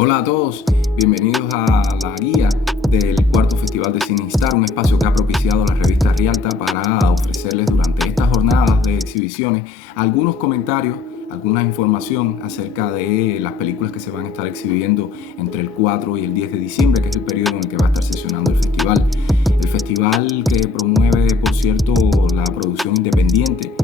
Hola a todos, bienvenidos a la guía del cuarto Festival de Cine Instar, un espacio que ha propiciado la revista Rialta para ofrecerles durante estas jornadas de exhibiciones algunos comentarios, alguna información acerca de las películas que se van a estar exhibiendo entre el 4 y el 10 de diciembre, que es el periodo en el que va a estar sesionando el festival. El festival que promueve, por cierto, la producción independiente,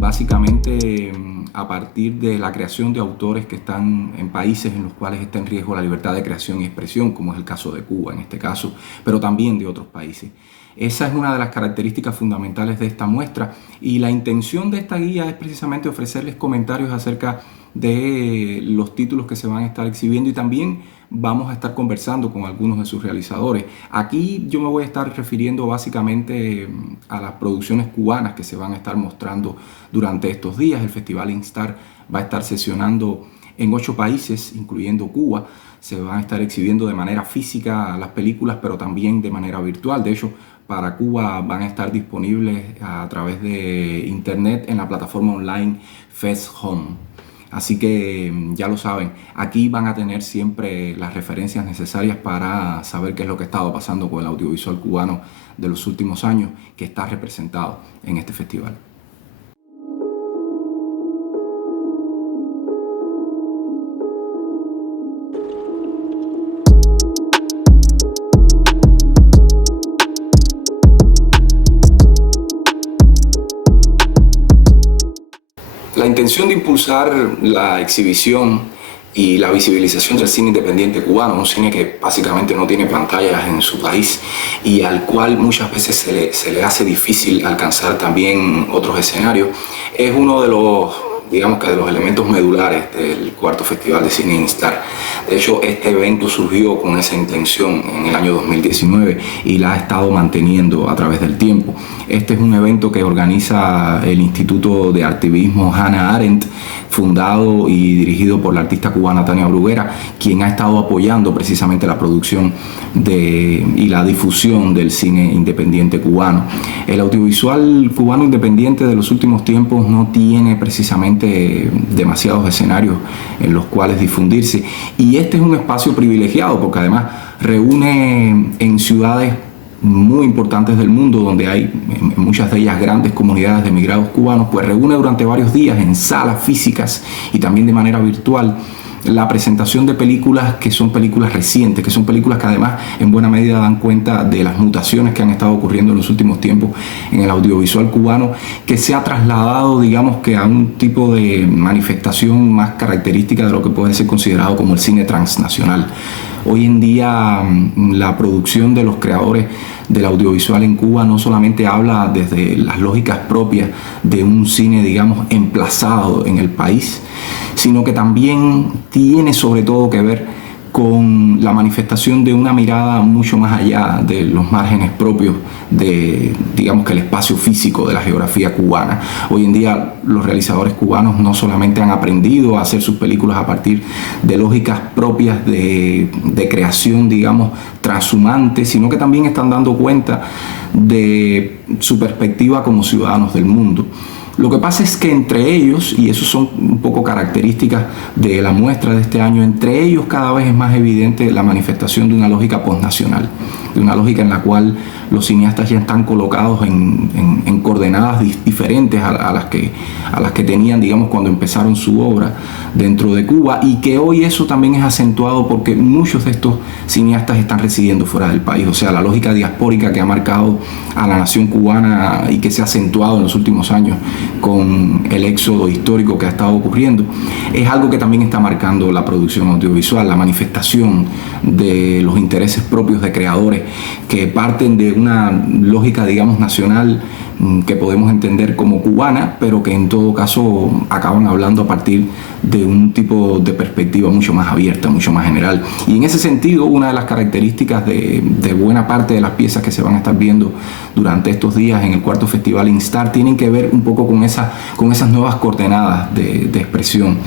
básicamente a partir de la creación de autores que están en países en los cuales está en riesgo la libertad de creación y expresión, como es el caso de Cuba en este caso, pero también de otros países. Esa es una de las características fundamentales de esta muestra, y la intención de esta guía es precisamente ofrecerles comentarios acerca de los títulos que se van a estar exhibiendo, y también vamos a estar conversando con algunos de sus realizadores. Aquí yo me voy a estar refiriendo básicamente a las producciones cubanas que se van a estar mostrando durante estos días. El Festival Instar va a estar sesionando en 8 países, incluyendo Cuba. Se van a estar exhibiendo de manera física las películas, pero también de manera virtual. De hecho, para Cuba van a estar disponibles a través de internet en la plataforma online Fest Home. Así que ya lo saben, aquí van a tener siempre las referencias necesarias para saber qué es lo que ha estado pasando con el audiovisual cubano de los últimos años, que está representado en este festival. La intención de impulsar la exhibición y la visibilización del cine independiente cubano, un cine que básicamente no tiene pantallas en su país y al cual muchas veces se le hace difícil alcanzar también otros escenarios, es uno de los, digamos que de los elementos medulares del cuarto Festival de Cine Instar. De hecho, este evento surgió con esa intención en el año 2019 y la ha estado manteniendo a través del tiempo. Este es un evento que organiza el Instituto de Artivismo Hannah Arendt, fundado y dirigido por la artista cubana Tania Bruguera, quien ha estado apoyando precisamente la producción y la difusión del cine independiente cubano. El audiovisual cubano independiente de los últimos tiempos no tiene precisamente demasiados escenarios en los cuales difundirse, y este es un espacio privilegiado porque además reúne en ciudades muy importantes del mundo, donde hay en muchas de ellas grandes comunidades de emigrados cubanos, pues reúne durante varios días en salas físicas y también de manera virtual la presentación de películas que son películas recientes, que son películas que además en buena medida dan cuenta de las mutaciones que han estado ocurriendo en los últimos tiempos en el audiovisual cubano, que se ha trasladado, digamos, que a un tipo de manifestación más característica de lo que puede ser considerado como el cine transnacional. Hoy en día la producción de los creadores del audiovisual en Cuba no solamente habla desde las lógicas propias de un cine, digamos, emplazado en el país, sino que también tiene sobre todo que ver con la manifestación de una mirada mucho más allá de los márgenes propios de, digamos, que el espacio físico de la geografía cubana. Hoy en día los realizadores cubanos no solamente han aprendido a hacer sus películas a partir de lógicas propias de creación, digamos, transhumante, sino que también están dando cuenta de su perspectiva como ciudadanos del mundo. Lo que pasa es que entre ellos, y eso son un poco características de la muestra de este año, entre ellos cada vez es más evidente la manifestación de una lógica postnacional, de una lógica en la cual los cineastas ya están colocados en coordenadas diferentes a las que tenían, digamos, cuando empezaron su obra dentro de Cuba, y que hoy eso también es acentuado porque muchos de estos cineastas están residiendo fuera del país. O sea, la lógica diaspórica que ha marcado a la nación cubana y que se ha acentuado en los últimos años con el éxodo histórico que ha estado ocurriendo, es algo que también está marcando la producción audiovisual, la manifestación de los intereses propios de creadores que parten de una lógica, digamos, nacional que podemos entender como cubana, pero que en todo caso acaban hablando a partir de un tipo de perspectiva mucho más abierta, mucho más general. Y en ese sentido, una de las características de buena parte de las piezas que se van a estar viendo durante estos días en el cuarto Festival Instar tienen que ver un poco con esas nuevas coordenadas de expresión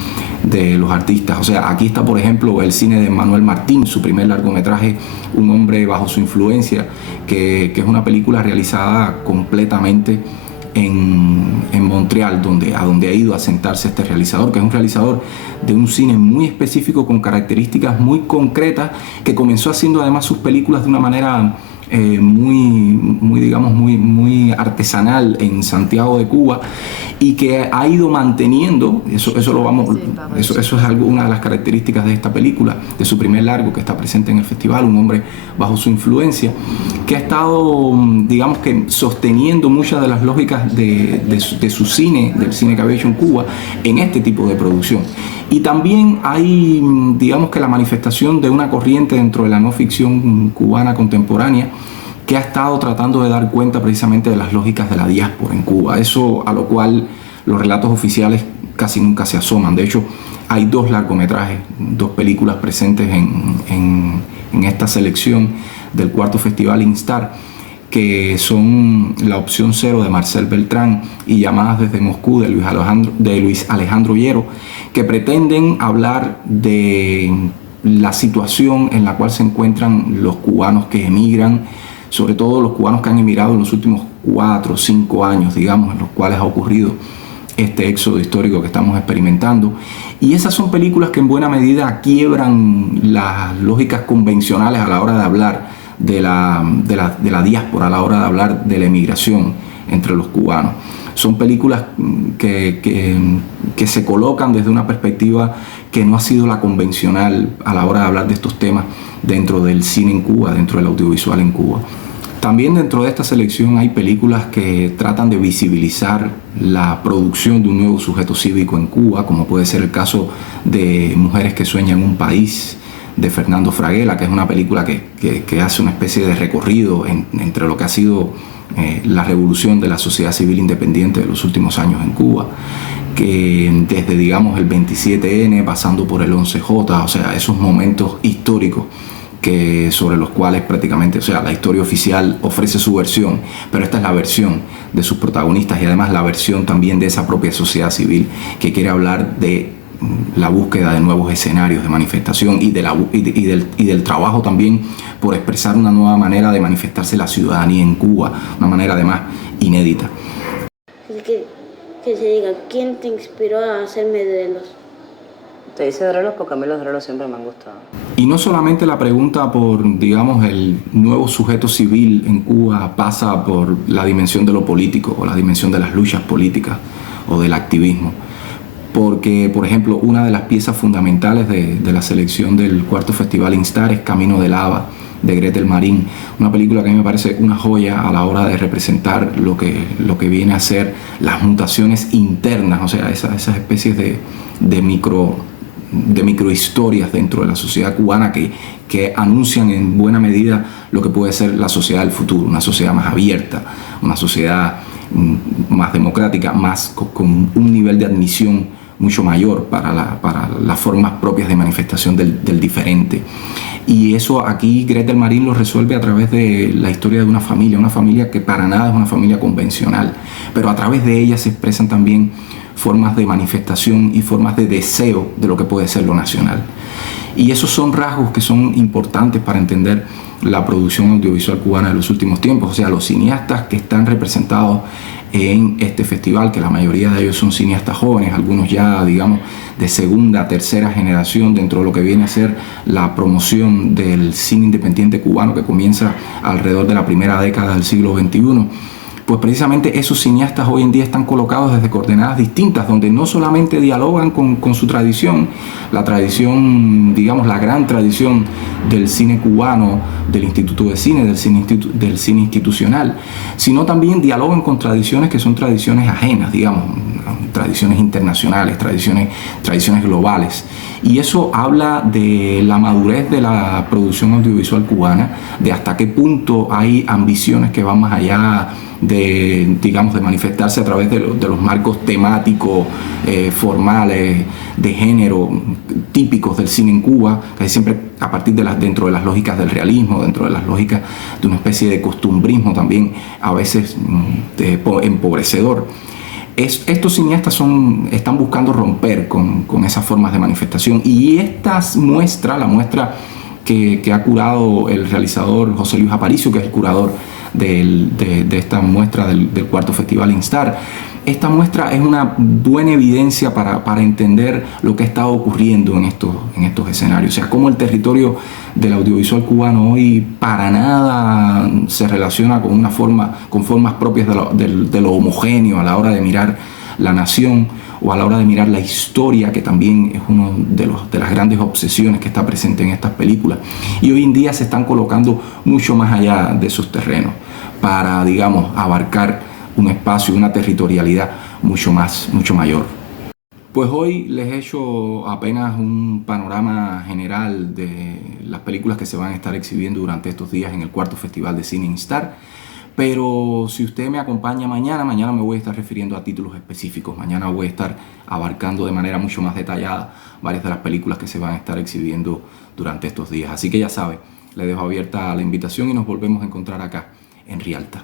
de los artistas. O sea, aquí está, por ejemplo, el cine de Manuel Martín, su primer largometraje, Un hombre bajo su influencia, que es una película realizada completamente en Montreal, a donde ha ido a sentarse este realizador, que es un realizador de un cine muy específico con características muy concretas, que comenzó haciendo además sus películas de una manera muy artesanal en Santiago de Cuba, y que ha ido manteniendo, eso es una de las características de esta película, de su primer largo que está presente en el festival, Un hombre bajo su influencia, que ha estado, digamos que, sosteniendo muchas de las lógicas de su cine, del cine que había hecho en Cuba, en este tipo de producción. Y también hay, digamos que, la manifestación de una corriente dentro de la no ficción cubana contemporánea, que ha estado tratando de dar cuenta precisamente de las lógicas de la diáspora en Cuba, eso a lo cual los relatos oficiales casi nunca se asoman. De hecho, hay 2 largometrajes, 2 películas presentes en esta selección del cuarto Festival Instar, que son La opción cero de Marcel Beltrán y Llamadas desde Moscú de Luis Alejandro Hierro, que pretenden hablar de la situación en la cual se encuentran los cubanos que emigran, sobre todo los cubanos que han emigrado en los últimos 4 o 5 años, digamos, en los cuales ha ocurrido este éxodo histórico que estamos experimentando. Y esas son películas que en buena medida quiebran las lógicas convencionales a la hora de hablar de la diáspora, a la hora de hablar de la emigración entre los cubanos. Son películas que se colocan desde una perspectiva que no ha sido la convencional a la hora de hablar de estos temas dentro del cine en Cuba, dentro del audiovisual en Cuba. También dentro de esta selección hay películas que tratan de visibilizar la producción de un nuevo sujeto cívico en Cuba, como puede ser el caso de Mujeres que sueñan un país, de Fernando Fraguela, que es una película que hace una especie de recorrido entre lo que ha sido la revolución de la sociedad civil independiente de los últimos años en Cuba, que desde, digamos, el 27N, pasando por el 11J, o sea, esos momentos históricos sobre los cuales prácticamente, o sea, la historia oficial ofrece su versión, pero esta es la versión de sus protagonistas y además la versión también de esa propia sociedad civil que quiere hablar de la búsqueda de nuevos escenarios de manifestación y del trabajo también por expresar una nueva manera de manifestarse la ciudadanía en Cuba, una manera además inédita. Que se diga, ¿quién te inspiró a hacerme drelos? Te dice drelos porque a mí los drelos siempre me han gustado. Y no solamente la pregunta por, digamos, el nuevo sujeto civil en Cuba pasa por la dimensión de lo político o la dimensión de las luchas políticas o del activismo. Porque, por ejemplo, una de las piezas fundamentales de la selección del cuarto Festival Instar es Camino de Lava, de Gretel Marín, una película que a mí me parece una joya a la hora de representar lo que viene a ser las mutaciones internas, o sea, esas especies de microhistorias dentro de la sociedad cubana que anuncian en buena medida lo que puede ser la sociedad del futuro, una sociedad más abierta, una sociedad más democrática, con un nivel de admisión mucho mayor para las formas propias de manifestación del diferente. Y eso aquí Gretel Marín lo resuelve a través de la historia de una familia que para nada es una familia convencional, pero a través de ella se expresan también formas de manifestación y formas de deseo de lo que puede ser lo nacional. Y esos son rasgos que son importantes para entender la producción audiovisual cubana de los últimos tiempos, o sea, los cineastas que están representados en este festival, que la mayoría de ellos son cineastas jóvenes, algunos ya, digamos, de segunda, tercera generación dentro de lo que viene a ser la promoción del cine independiente cubano que comienza alrededor de la primera década del siglo XXI. Pues precisamente esos cineastas hoy en día están colocados desde coordenadas distintas, donde no solamente dialogan con su tradición, la tradición, digamos, la gran tradición del cine cubano, del Instituto de Cine, del cine institucional, sino también dialogan con tradiciones que son tradiciones ajenas, digamos, tradiciones internacionales, tradiciones globales. Y eso habla de la madurez de la producción audiovisual cubana, de hasta qué punto hay ambiciones que van más allá de manifestarse a través de los marcos temáticos, formales, de género, típicos del cine en Cuba, casi siempre a partir dentro de las lógicas del realismo, dentro de las lógicas de una especie de costumbrismo también, a veces empobrecedor. Estos cineastas están buscando romper con esas formas de manifestación, y la muestra que ha curado el realizador José Luis Aparicio, que es el curador de esta muestra del cuarto Festival Instar. Esta muestra es una buena evidencia para entender lo que ha estado ocurriendo en estos escenarios. O sea, cómo el territorio del audiovisual cubano hoy para nada se relaciona con formas propias de lo homogéneo a la hora de mirar la nación o a la hora de mirar la historia, que también es una de las grandes obsesiones que está presente en estas películas. Y hoy en día se están colocando mucho más allá de esos terrenos para, digamos, abarcar un espacio, una territorialidad mucho mayor. Pues hoy les he hecho apenas un panorama general de las películas que se van a estar exhibiendo durante estos días en el cuarto Festival de Cine Instar. Pero si usted me acompaña mañana me voy a estar refiriendo a títulos específicos. Mañana voy a estar abarcando de manera mucho más detallada varias de las películas que se van a estar exhibiendo durante estos días. Así que ya sabe, le dejo abierta la invitación y nos volvemos a encontrar acá en Rialta.